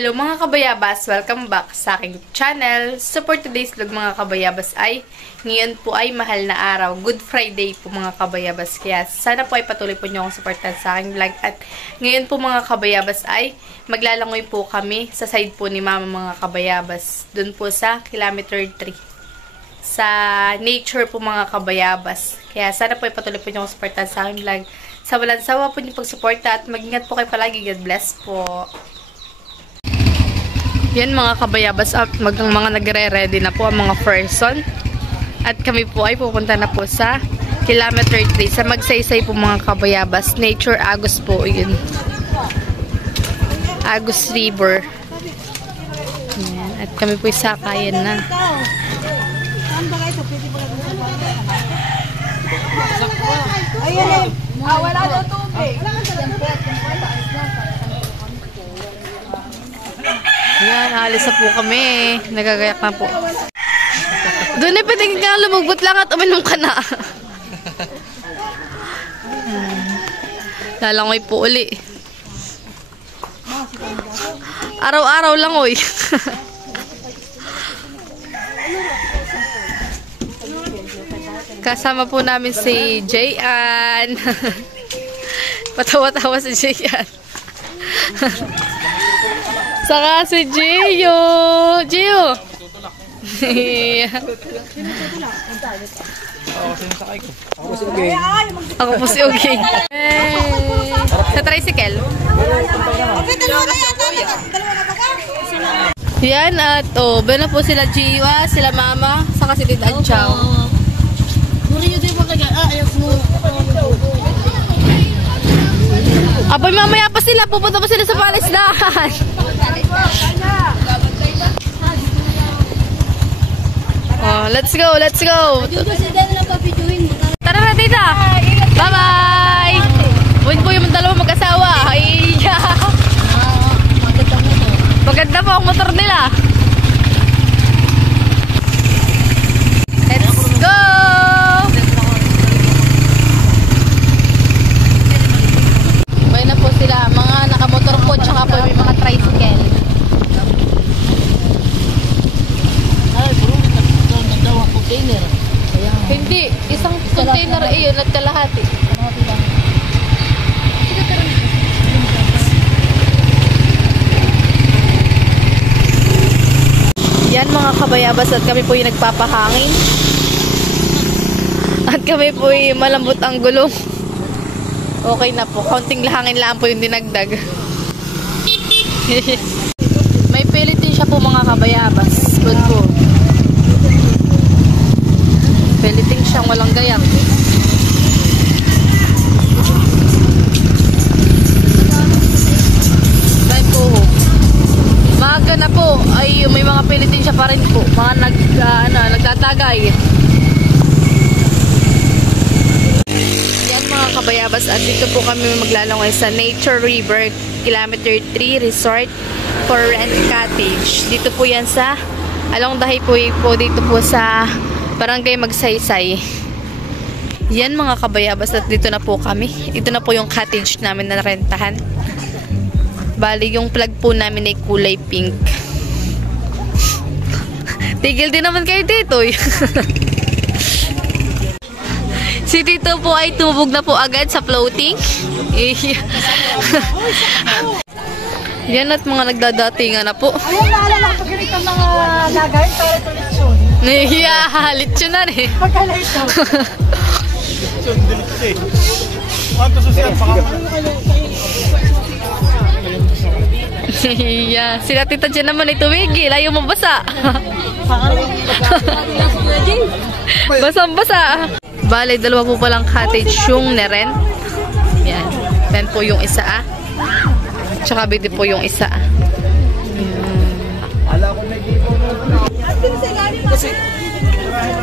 Hello mga kabayabas! Welcome back sa aking channel. So for today's vlog mga kabayabas ay ngayon po ay mahal na araw. Good Friday po mga kabayabas. Kaya sana po ay patuloy po niyo akong supportan sa aking vlog. At ngayon po mga kabayabas ay maglalangoy po kami sa side po ni Mama mga kabayabas. Doon po sa kilometer 3. Sa nature po mga kabayabas. Kaya sana po ay patuloy po niyo akong supportan sa aking vlog. Sa walang sawa po niyo pagsuporta at mag-ingat po kayo palagi. God bless po. Yan mga kabayabas at mga nagre-ready na po ang mga person. At kami po ay pupunta na po sa kilometer 3 sa Magsaysay po mga kabayabas. Nature Agus po yun. Agus River. Yan. At kami po sakayan na. Wala daw tubig. Yan, alis na po kami. Nagagayak na po. Doon na pwede ka lumugbot lang at uminom ka na. Lalangoy po uli. Araw-araw lang oy. Kasama po namin si Jayan. Patawa-tawa si Jayan. Saka si Gio. Gio. Ako po si Oging. Sa tricycle. Yan at na po sila Gio, sila Mama, saka si Tita Chow. Apoy mamaya pa sila, pupunta pa sila sa palisdahan. Oh, let's go, let's go. Tara na tita. Bye bye. Buwan po yung dalawa mag-asawa. Maganda po ang motor nila. Let's go. May na po sila mga nakamotor po tsaka po may mga tricycle. Hindi, isang container iyon at kalahati. Yan mga kabayabas at kami po yung nagpapahangin. At kami po yung malambot ang gulong. Okay na po, kaunting lahangin lang po yung dinagdag. May pilit din siya po mga kabayabas. Good po. Peliting siyang walang gayak. Dahil po, maaga na po, ay may mga peliting siya pa rin po. Mga nagtatagay. Yan mga kabayabas, at dito po kami maglalangay sa Nature River, kilometer 3 Resort for Rent Cottage. Dito po yan sa Along the Highway po, dito po sa Barangay Magsaysay. Yan mga kabayabas at dito na po kami. Ito na po yung cottage namin na rentahan. Bali yung plug po namin ay kulay pink. Tigil din naman kayo dito. Si Tito po ay tumubog na po agad sa floating. Yan at mga nagdadatingan na po. Ayun, naalala ko pag ganito mga lagay para ito lechon. Lechon na rin. Pagkala ito. Lechon, delitse. Quanto susiyan? Sila Tita Jen naman ay tumigil. Ayaw mabasa. Basang-basa. Bale, dalawa po palang cottage yung nirent. Yan. Yan po yung isa Tsaka bidi po yung isa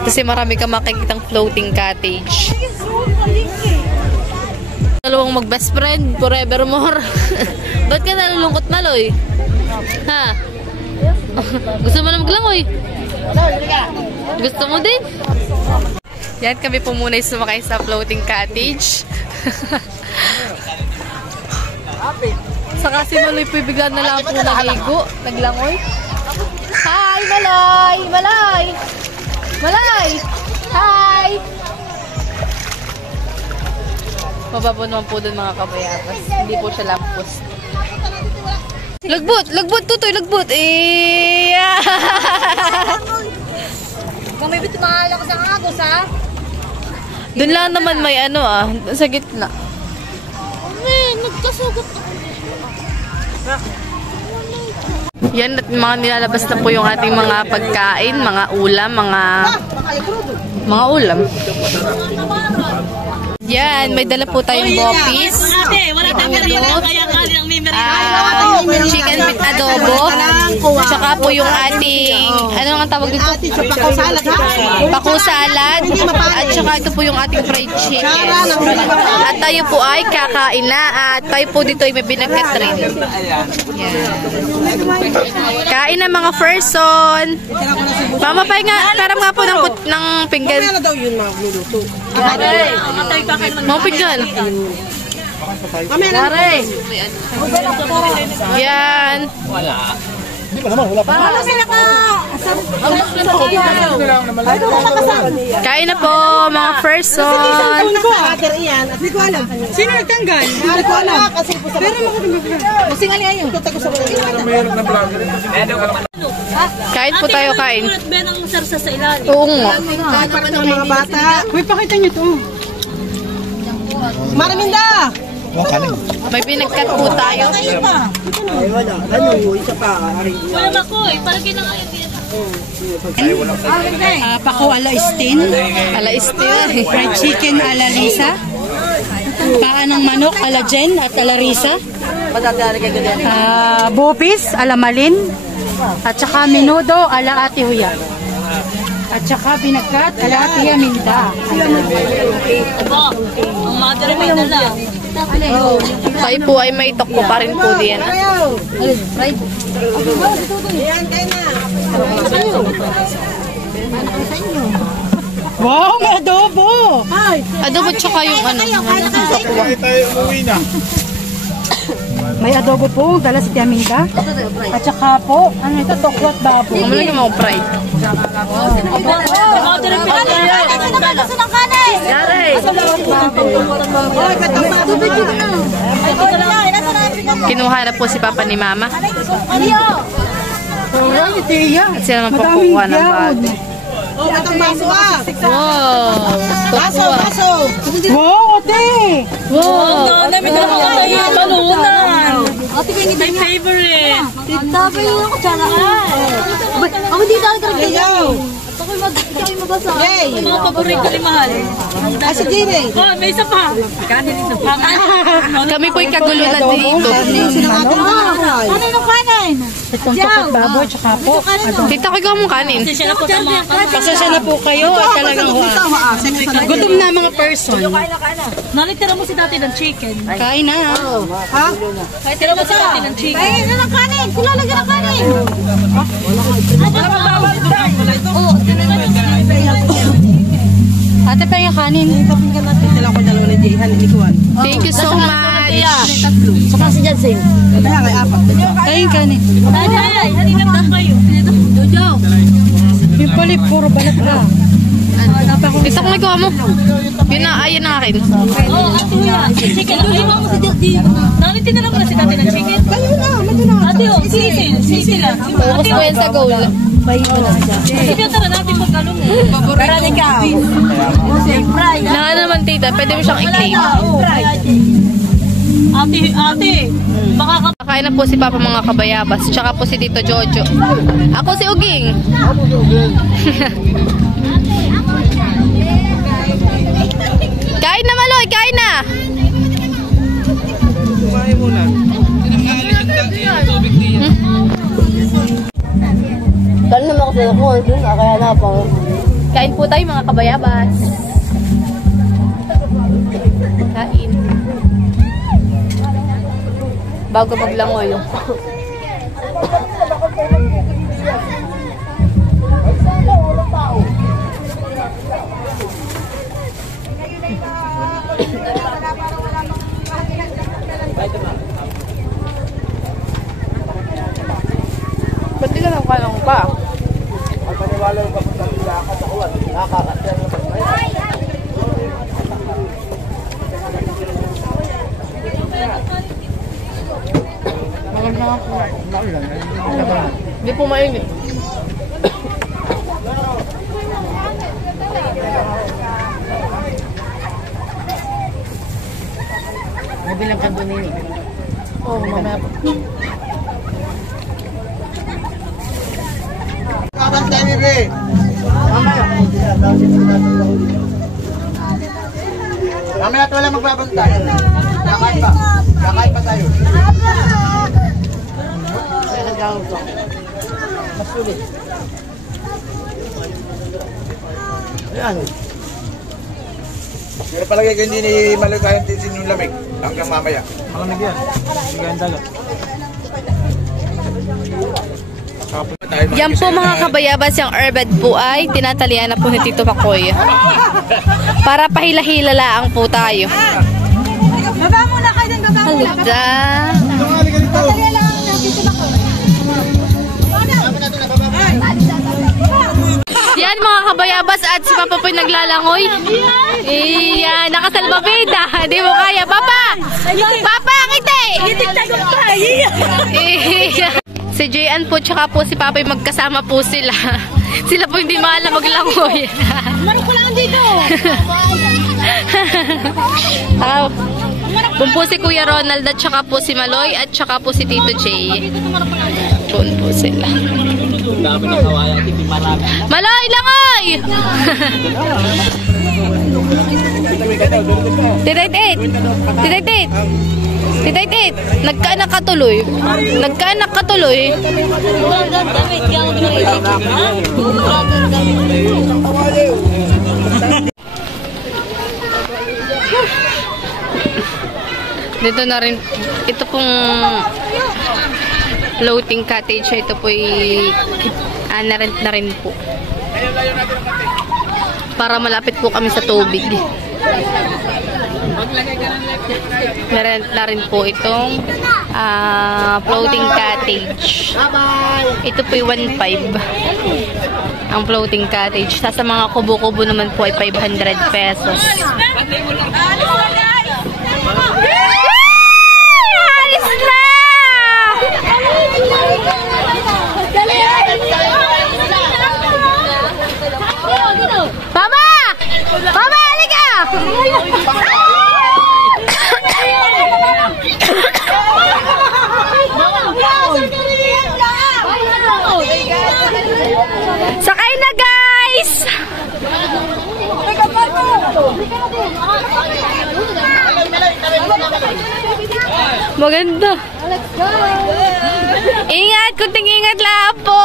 Kasi marami ka makikitang floating cottage. Dalawang mag-best friend forevermore. Ba't ka nalulungkot Maloy? Ha? Gusto mo na maglangoy? Gusto mo din? Yan, kami po muna sumakay sa floating cottage. Saka si Maloy po bigla na lang po naligo. Naglangoy. Hi, Malay! Malay! Malay! Hi! Mababo naman po dun mga kabayabas. Hindi po siya lampos. Lagbot! Lagbot! Tutoy! Lagbot! Kung may bito mahala ka sa agos, ha? Doon lang naman may ano sa gitna. Nagkasugot. Yan at mga nilalabas na po yung ating mga pagkain, mga ulam, mga ulam. Yan, may dala po tayong bopis. Ate, wala tayong merienda, kaya kali ang may Chicken with adobo. Tsaka po yung ating, ano nga tawag dito? Paku salad. At tsaka ito po yung ating fried chicken. At tayo po ay kakain na. At tayo po dito ay may binagkat rin. Yan. Kain na mga person. Mama pa nga, karam nga po ng pinggan. Ano daw yun magluluto? Mga pinggan. Yan. Kain na po mga person. Sino nagtanggal? Hindi ko alam. Pero masing ali ayo. Kain po tayo, kain. Benang sarsa sa ilalim. Oo nga. Para ng mga bata. Uy, pakita niyo to. Maraminda! May binagkat po tayo. Wala ba ko eh, parang kinakain din. Pako ala Estin. Ala istil. Fried chicken ala Lisa. Paa ng manok ala Jen at ala Risa. Bopis ala Malin. At saka minudo ala Ate Huya. At saka binagkat ala Ate Yaminda. Aba, ang mother may dala. Tayo po ay may tokpo pa rin po diyan. Wow, may adobo! Adobo tsaka yung ano. Bakit tayo umuwi na? May adobo po, dala sa Yaminda. At saka po, ano ito, tokwat baboy. Ano yung mga fried? Mother may dala. Gusto ng kanin! Yari! Kinuha na po si Papa ni Mama. Ay, Tia. At sila naman po kukuha ng bago. Wow! Tokwa. Wow, ate! Wow! May dala ko tayo balunan. My favorite. Sabi yung kutsara ka. Ako hindi tayo karagdagan. Ako'y mabasa. Mga paborito ni Mahal. Asa dire? Oh, may isa pa. Kami po'y kaguluhan dito. Ano yung kanin? Itong tokwat baboy, tsaka po. Tita ko mong kanin. Kasi siya na po sa mga Pasensya na po kayo at talagang gutom na mga person. Nalitira mo si dati ng chicken. Kain na. Ha? Nalitira mo si dati ng chicken. Ay, ano ng kanin? Kulalagyan ng kanin. Ate pa yung kanin. Thank you so much. Saka si Jan sa'yo. Kain kanin. Ay, halinap na kayo. Jojo. Yung pali, puro balat ka. Tita ko ikaw mo. Yun na, ayun na akin. Oh, ate mo yan. Chicken. Ay, mo si dati. Nalitira mo na si dati ng chicken. Ate, oh, sisil lang. Focus po yan sa goal. Sige, tara natin mag-along eh. Para ikaw. Fry. Naka naman tita, pwede mo siyang i-claim. Ate, baka Kakain na po si Papa mga kabayabas. Tsaka po si Tito Jojo. Ako si Uging. Kain na Maloy, kain na! Kumain muna. Dali naman ako sa ako. Dun na, kaya na pa. Kain po tayo mga kabayabas. Kain. Bago maglangoy. Hindi po mainit. Mabilang ka doon ini. Oo, mamaya po. Babantay, bebe. Mamaya ito wala magbabantay. Kakain pa. Kakain pa tayo. Masulit. Ayan. Pero palagay ko hindi ni malagayan tisin yung lamig hanggang mamaya. Malamig yan. Hindi kayang dagat. Yan po mga kabayabas, yung earbud po ay tinatalian na po ni Tito Makoy. Para pahila-hila laang po tayo. Baba muna kayo ng baba muna. Halika. Tatalian lang ang Tito Makoy. Yan mga kabayabas at si Papa po'y naglalangoy. Iyan, nakasalbabida. Di mo kaya. Papa! Papa, ngiti! Si Jayan po tsaka po si Papay magkasama po sila. Sila po hindi maalam maglangoy. Marok ko lang dito. Doon po si Kuya Ronald at tsaka po si Maloy at tsaka po si Tito Jay. Doon po sila. Maloy, langoy! Titay-tit! Titay-tit! Titay-tit! Nagkaanak ka tuloy. Nagkaanak ka tuloy. Damit, kaya ako ginagawa. Dito na rin, ito pong floating cottage, ito po na-rent na rin po. Para malapit po kami sa tubig. Na-rent na rin po itong floating cottage. Ito po 1.5 ang floating cottage. Sa mga kubo-kubo naman po ay 500 pesos. Mama! Mama, halika! Sakay na, guys! Maganda. Ingat, kunting ingat lang po.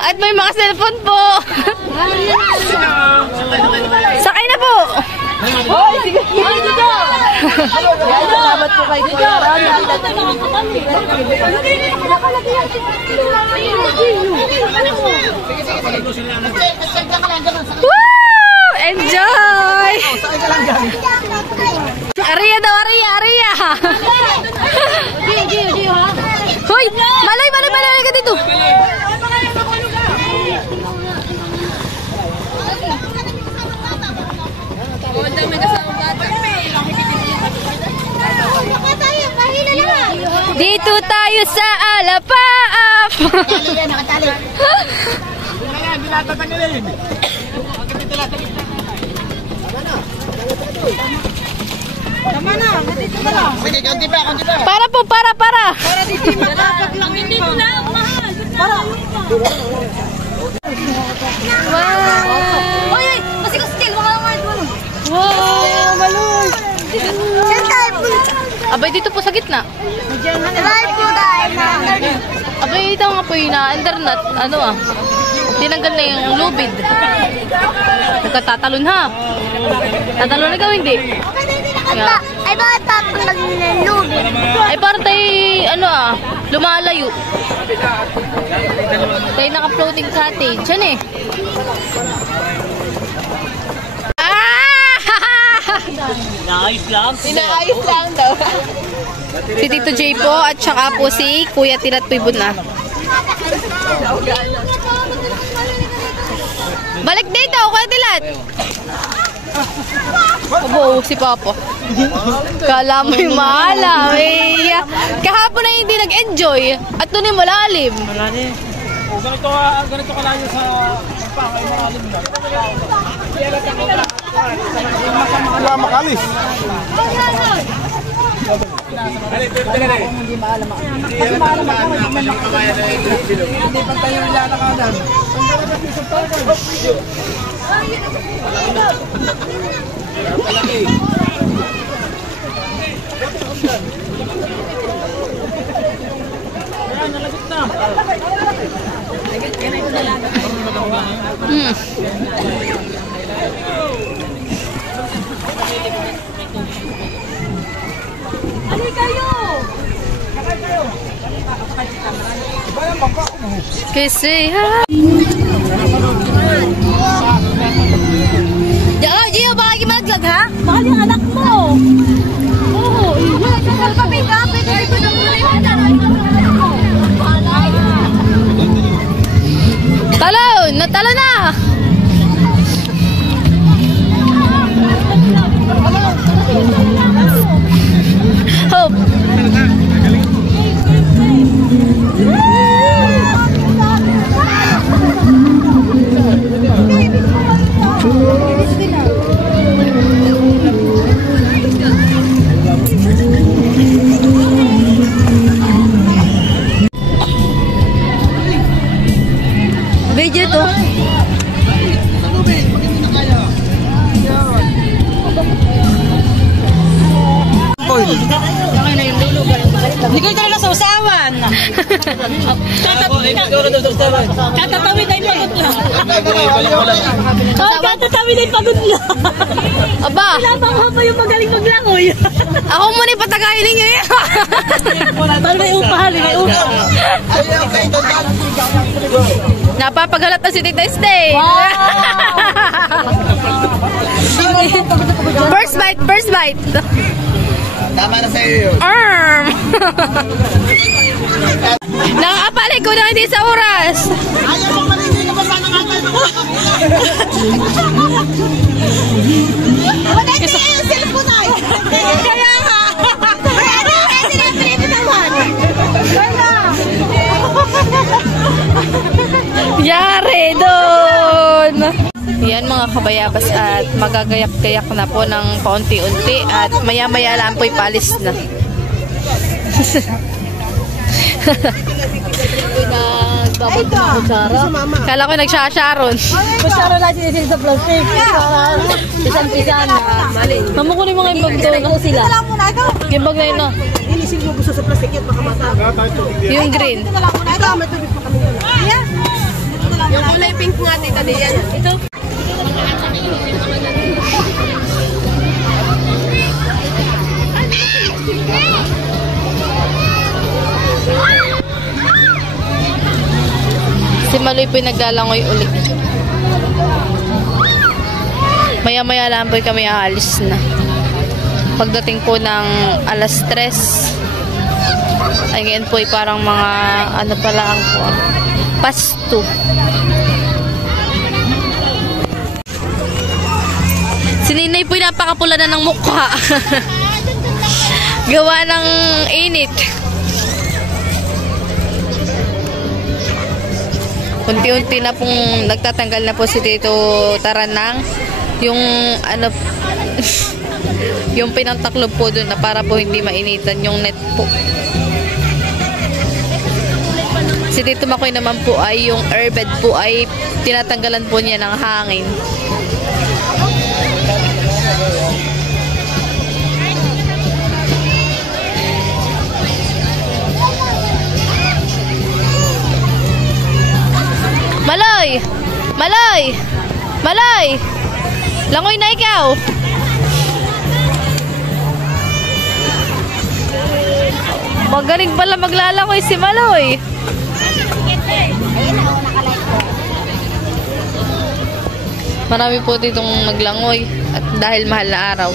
At may mga cellphone po. Sakay na po. Hoy, sige. Hoy, dito. Salamat po kay Kuya Ronald. Woo! Enjoy! Aria daw, Aria, Aria. Hoy, malay ka dito. Dito tayo sa Alapaap. Nakatali. Tama na, dito na lang. Sige, konti pa, konti pa. Para po, para. Para dito makakap lang. Hindi mo na, mahal. Para. Wow. Oy, kasi ko skill, baka nga ito. Wow, Maloy. Saan tayo punta? Abay, dito po sa gitna. Tayo po tayo na. Abay, ito nga po yung na-internet. Ano tinanggal na yung lubid. Nagkatatalon ha. Tatalon ikaw, hindi? Yeah. Ay, bakit papatag ng lubid? Ay, parang tayo, lumalayo. Tayo naka-floating cottage. Yan eh. Nice lang. Inaayos lang daw. Si Tito J po at saka po si Kuya Tilat Pibon na. Balik dito, Kuya Dilat. Abo, si Papa. Kala mo yung maalam. Eh, kahapon na hindi nag-enjoy. At doon yung malalim. Ganito kalayo sa pangay malalim na. Wala makalis. Hindi maalam ako. Kasi maalam ako, hindi pantay yung lalakadan. Ali kayo! Kasi ha. Gio, baka gimaglag ha? Mahal yung anak mo! Oo! Kapit-kapit! Ito na Talon! Natalo na! Hope! Video to. Hindi kayo talaga sa usawan. Katatawid ay pagod na. Oh, katatawid ay pagod na. Aba! Wala pa yung magaling maglangoy. Ako muna ipatagayin ninyo yan. Parang may upahan, may upahan. Napapagalat na si Tita Stay. First bite, first bite. Tama na sa'yo yun. Arm! Nakakapalik ko na hindi sa oras. Ayaw mo malindi ka pa sana nga tayo. Wala ito yung cellphone ay! Kaya nga! Kaya nga! Kaya sila yung pinipitawan! Kaya! Yari doon! Yan mga kabayabas at magagayak-gayak na po ng paunti-unti at maya-maya lang po'y palis na. Kala ko nagsasharon. Kutsara lang sinisin sa plastic. Pisan-pisan na. Mamo ko ni mga ibag doon. Ako sila. Ibag na yun na. Inisip mo gusto sa plastic yun, baka mata. Yung green. Ito, may tubig pa kami doon. Yung kulay pink nga, tita diyan. Ito. Si Maloy po'y naglalangoy ulit. Maya-maya lang po'y kami aalis na. Pagdating po ng alas 3, ay ngayon po'y parang mga ano pala ang po, pasto. Si Ninay po'y napakapula na ng mukha. Gawa ng init. Unti-unti na pong nagtatanggal na po si Tito Taranang. Yung ano yung pinantaklob po doon na para po hindi mainitan yung net po. Si Tito Makoy naman po ay yung airbed po ay tinatanggalan po niya ng hangin. Maloy! Maloy! Maloy! Langoy na ikaw! Magaling pala maglalangoy si Maloy. Marami po ditong naglangoy at dahil mahal na araw.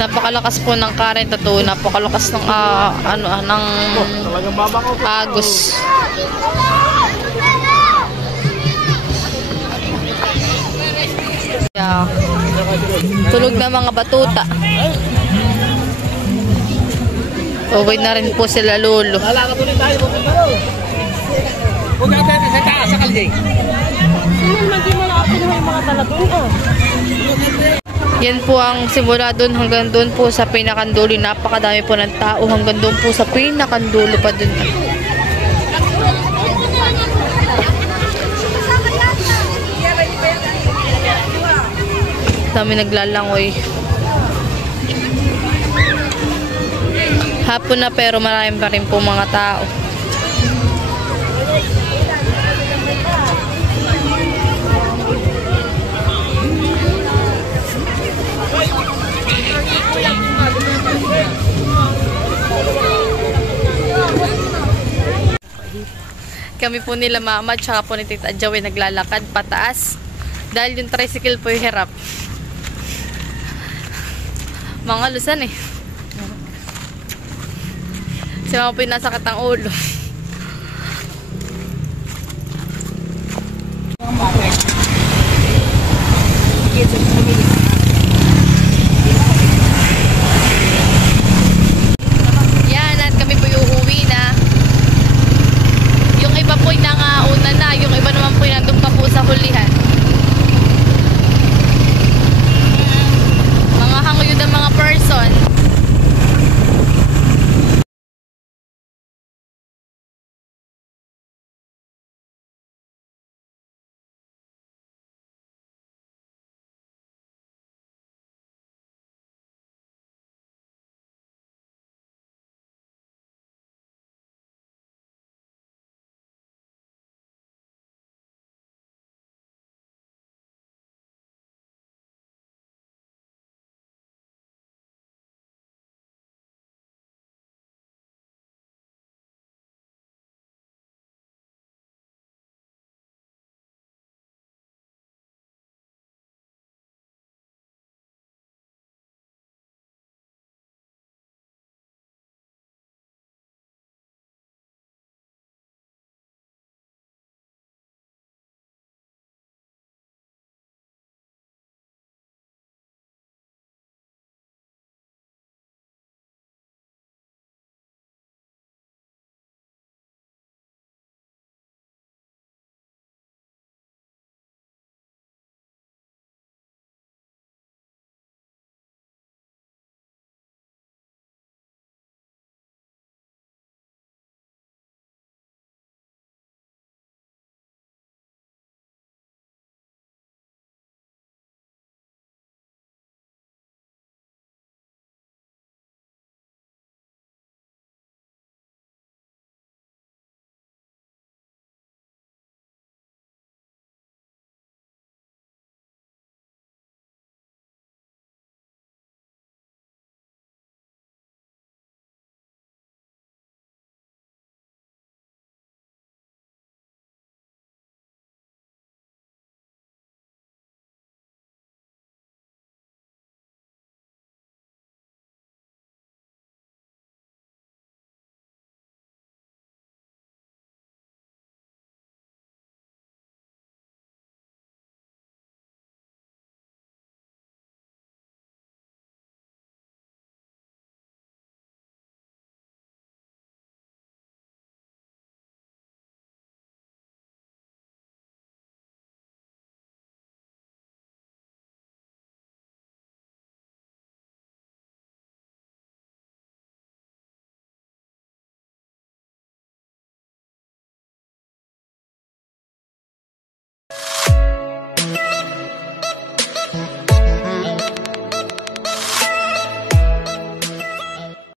Napakalakas po ng current at napakalakas ng ng agos. Yeah. Tulog na mga batuta. Okay na rin po sila lolo. Huwag natin sa taas, sa kalye. Yan po ang simula doon hanggang doon po sa pinakandulo. Napakadami po ng tao hanggang doon po sa pinakandulo pa doon. Dami naglalangoy. Hapon na pero marami pa rin po mga tao. Kami po nila mama at saka po ni Tita Joey naglalakad pataas dahil yung tricycle po yung hirap. Mga lusan eh. Si mama po yung nasakit ang ulo.